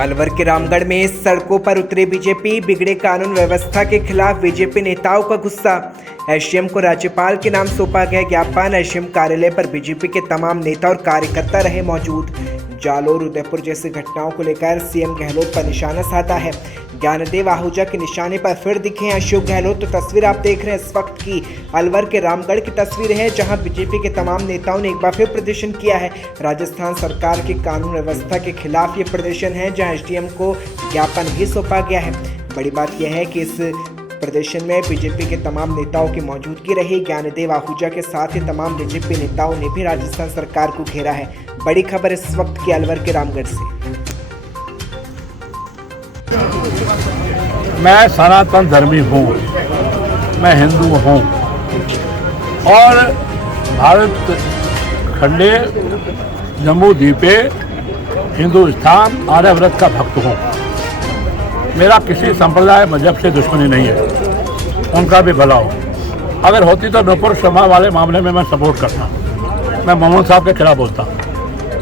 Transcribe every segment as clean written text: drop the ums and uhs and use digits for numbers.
अलवर के रामगढ़ में सड़कों पर उतरे बीजेपी, बिगड़े कानून व्यवस्था के खिलाफ बीजेपी नेताओं का गुस्सा। एसडीएम को राज्यपाल के नाम सौंपा गया ज्ञापन। एसडीएम कार्यालय पर बीजेपी के तमाम नेता और कार्यकर्ता रहे मौजूद। जालोर, उदयपुर जैसी घटनाओं को लेकर सीएम गहलोत पर निशाना साधा है। ज्ञानदेव आहूजा के निशाने पर फिर दिखे अशोक गहलोत। तो तस्वीर आप देख रहे हैं इस वक्त की अलवर के रामगढ़ की तस्वीर है, जहां बीजेपी के तमाम नेताओं ने एक बार फिर प्रदर्शन किया है। राजस्थान सरकार की कानून व्यवस्था के खिलाफ ये प्रदर्शन है, जहां एसडीएम को ज्ञापन भी सौंपा गया है। बड़ी बात यह है कि इस प्रदर्शन में बीजेपी के तमाम नेताओं की मौजूदगी रही। ज्ञानदेव आहूजा के साथ ही तमाम बीजेपी नेताओं ने भी राजस्थान सरकार को घेरा है। बड़ी खबर इस वक्त की अलवर के रामगढ़ से। मैं सनातन धर्मी हूँ, मैं हिंदू हूँ और भारत खंडे जम्मू द्वीपे हिंदुस्तान आर्यव्रत का भक्त हूँ। मेरा किसी संप्रदाय मजहब से दुश्मनी नहीं है, उनका भी भला हो। अगर होती तो नुपुर शर्मा वाले मामले में मैं सपोर्ट करता। मैं मोहम्मद साहब के खिलाफ बोलता।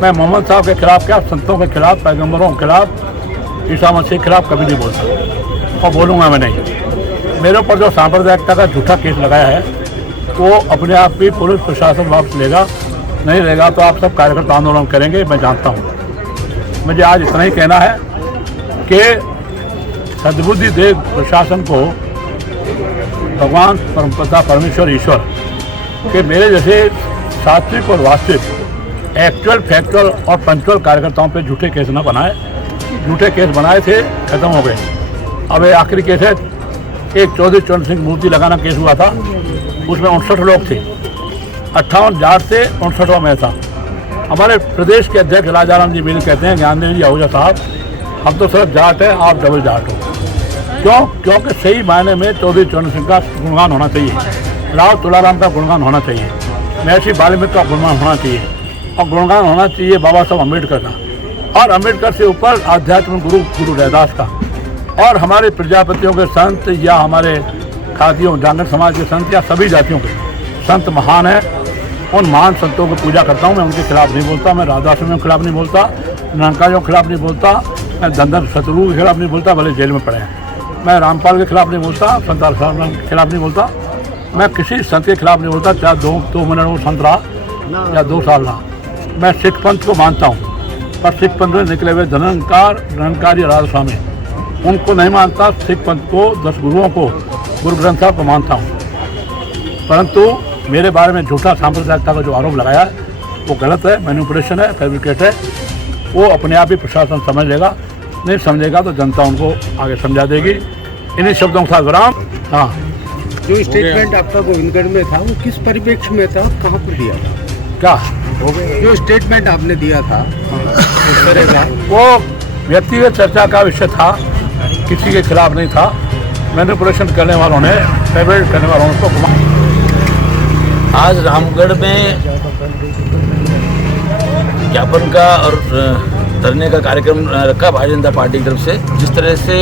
मैं मोहम्मद साहब के खिलाफ क्या, संतों के खिलाफ, पैगंबरों के खिलाफ, ईसा मसीह के खिलाफ कभी नहीं बोलता और बोलूँगा मैं नहीं। मेरे ऊपर जो सांप्रदायिकता का झूठा केस लगाया है वो अपने आप भी पुलिस प्रशासन वापस लेगा। नहीं लेगा तो आप सब कार्यकर्ता आंदोलन करेंगे, मैं जानता हूँ। मुझे आज इतना ही कहना है कि सद्बुद्धि दे प्रशासन को, भगवान परमपिता परमेश्वर ईश्वर के मेरे जैसे सात्विक और वास्तविक एक्चुअल, फैक्चुअल और पंचुअल कार्यकर्ताओं पे झूठे केस न बनाए। झूठे केस बनाए थे, खत्म हो गए। अब ये आखिरी केस है, एक चौधरी चरण सिंह मूर्ति लगाना केस हुआ था, उसमें 59 लोग थे, 58 जाट थे, 59वां मैं था। हमारे प्रदेश के अध्यक्ष राजाराम जी मील कहते हैं, ज्ञानदेव जी आहूजा साहब, हम तो सिर्फ जाट हैं, आप डबल जाट हो। क्यों? क्योंकि सही मायने में चौधरी चरण सिंह का गुणगान होना चाहिए, राव तुलाराम का गुणगान होना चाहिए, महर्षि वाल्मीकि का गुणगान होना चाहिए और गुणगान होना चाहिए बाबा साहब अम्बेडकर का, और अम्बेडकर से ऊपर आध्यात्मिक गुरु रैदास का, और हमारे प्रजापतियों के संत या हमारे खादियों डांगर समाज के संत या सभी जातियों के संत महान हैं। उन महान संतों की पूजा करता हूँ। मैं उनके खिलाफ नहीं बोलता, मैं राधास्वामियों के खिलाफ नहीं बोलता, निरंकारियों के खिलाफ नहीं बोलता, मैं धनधर शत्रु के खिलाफ नहीं बोलता, भले जेल में पड़े हैं। मैं रामपाल के खिलाफ नहीं बोलता, संत आसाराम के खिलाफ नहीं बोलता, मैं किसी संत के खिलाफ नहीं बोलता, चाहे 2 मिनट वो संत रहा या 2 साल रहा। मैं सिख पंथ को मानता हूँ, पर सिख पंथ में निकले हुए निरंकारी राधास्वामी उनको नहीं मानता। सिख पंथ को, 10 गुरुओं को, गुरु ग्रंथ साहब को मानता हूँ। परंतु मेरे बारे में झूठा सांप्रदायिकता का जो आरोप लगाया है वो गलत है, मैनिपुलेशन है, फैब्रिकेट है। वो अपने आप ही प्रशासन समझ लेगा, नहीं समझेगा तो जनता उनको आगे समझा देगी। इन्हीं शब्दों के साथ विराम। हाँ, जो स्टेटमेंट आपका गोविंदगढ़ में था वो किस परिप्रेक्ष्य में था, कहाँ पर दिया था? क्या जो स्टेटमेंट आपने दिया था उस तरह का, वो व्यक्तिगत चर्चा का विषय था, किसी के खिलाफ नहीं था। मैनिपुलेशन करने वालों ने, फैब्रिकेट करने वालों को। आज रामगढ़ में ज्ञापन का और धरने का कार्यक्रम रखा भारतीय जनता पार्टी की तरफ से। जिस तरह से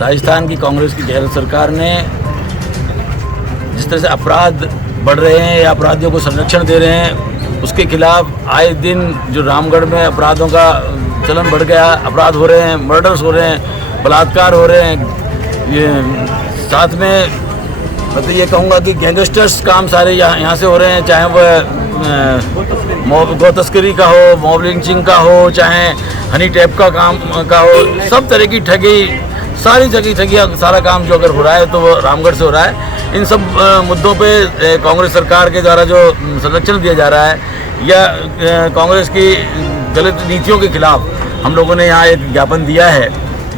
राजस्थान की कांग्रेस की गैर सरकार ने जिस तरह से अपराध बढ़ रहे हैं या अपराधियों को संरक्षण दे रहे हैं, उसके खिलाफ आए दिन जो रामगढ़ में अपराधों का चलन बढ़ गया, अपराध हो रहे हैं, मर्डर्स हो रहे हैं, बलात्कार हो रहे हैं। ये साथ में मैं तो ये कहूँगा कि गैंगस्टर्स काम सारे यहाँ से हो रहे हैं, चाहे वह गौ तस्करी का हो, मॉब लिंचिंग का हो, चाहे हनी टैप का काम का हो, सब तरह की ठगी, सारी ठगियाँ, सारा काम जो अगर हो रहा है तो वो रामगढ़ से हो रहा है। इन सब मुद्दों पे कांग्रेस सरकार के द्वारा जो संरक्षण दिया जा रहा है या कांग्रेस की गलत नीतियों के खिलाफ हम लोगों ने यहाँ एक ज्ञापन दिया है,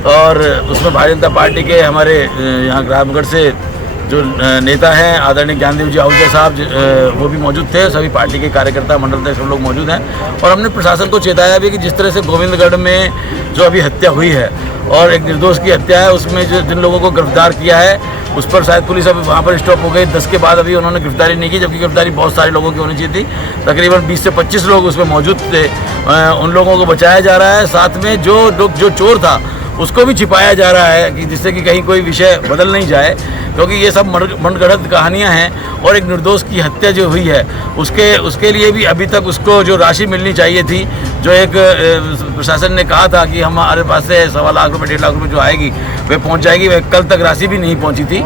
और उसमें भारतीय जनता पार्टी के हमारे यहाँ रामगढ़ से जो नेता हैं आदरणीय ज्ञानदेव जी आहूजा साहब, वो भी मौजूद थे। सभी पार्टी के कार्यकर्ता, मंडल अध्यक्ष सब लोग मौजूद हैं। और हमने प्रशासन को चेताया भी कि जिस तरह से गोविंदगढ़ में जो अभी हत्या हुई है और एक निर्दोष की हत्या है, उसमें जो जिन लोगों को गिरफ्तार किया है उस पर शायद पुलिस अभी वहाँ पर स्टॉप हो गई। 10 के बाद अभी उन्होंने गिरफ्तारी नहीं की, जबकि गिरफ्तारी बहुत सारे लोगों की होनी चाहिए थी। तकरीबन 20 से 25 लोग उसमें मौजूद थे, उन लोगों को बचाया जा रहा है। साथ में जो चोर था उसको भी छिपाया जा रहा है कि जिससे कि कहीं कोई विषय बदल नहीं जाए, क्योंकि ये सब मनगढ़ंत कहानियां हैं। और एक निर्दोष की हत्या जो हुई है उसके लिए भी अभी तक उसको जो राशि मिलनी चाहिए थी, जो एक प्रशासन ने कहा था कि हमारे पास से 1.25 लाख रुपये 1.5 लाख रुपये जो आएगी वे पहुंच जाएगी, वह कल तक राशि भी नहीं पहुंची थी।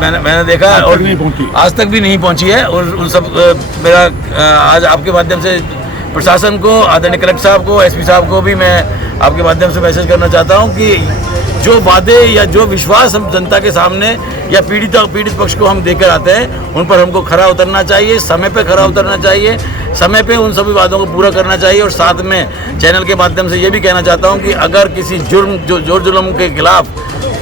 मैंने देखा और आज तक भी नहीं पहुंची है। और उन सब मेरा आज आपके माध्यम से प्रशासन को, आदरणीय कलेक्टर साहब को, एसपी साहब को भी मैं आपके माध्यम से मैसेज करना चाहता हूं कि जो वादे या जो विश्वास हम जनता के सामने या पीड़ित पक्ष को हम देकर आते हैं, उन पर हमको खरा उतरना चाहिए, समय पे खरा उतरना चाहिए, समय पे उन सभी वादों को पूरा करना चाहिए। और साथ में चैनल के माध्यम से ये भी कहना चाहता हूँ कि अगर किसी जुर्म के खिलाफ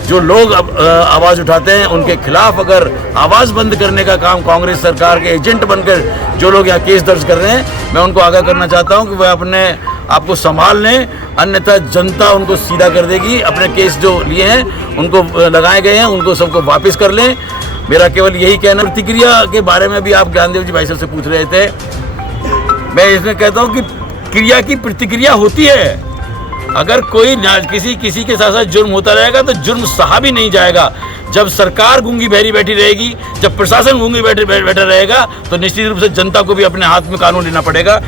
जो लोग आवाज़ उठाते हैं, उनके खिलाफ अगर आवाज़ बंद करने का काम कांग्रेस सरकार के एजेंट बनकर जो लोग यहाँ केस दर्ज कर रहे हैं, मैं उनको आगाह करना चाहता हूँ कि वह अपने आपको संभाल लें, अन्यथा जनता उनको सीधा कर देगी। अपने केस जो लिए हैं, उनको लगाए गए हैं, उनको सबको वापस कर लें। मेरा केवल यही कहना। प्रतिक्रिया के बारे में भी आप ज्ञानदेव जी भाई साहब से पूछ रहे थे, मैं इसमें कहता हूँ कि क्रिया की प्रतिक्रिया होती है। अगर कोई किसी के साथ साथ जुर्म होता रहेगा तो जुर्म सहा भी नहीं जाएगा। जब सरकार गूंगी बहरी बैठी रहेगी, जब प्रशासन गूंगी बैठा रहेगा, तो निश्चित रूप से जनता को भी अपने हाथ में कानून लेना पड़ेगा।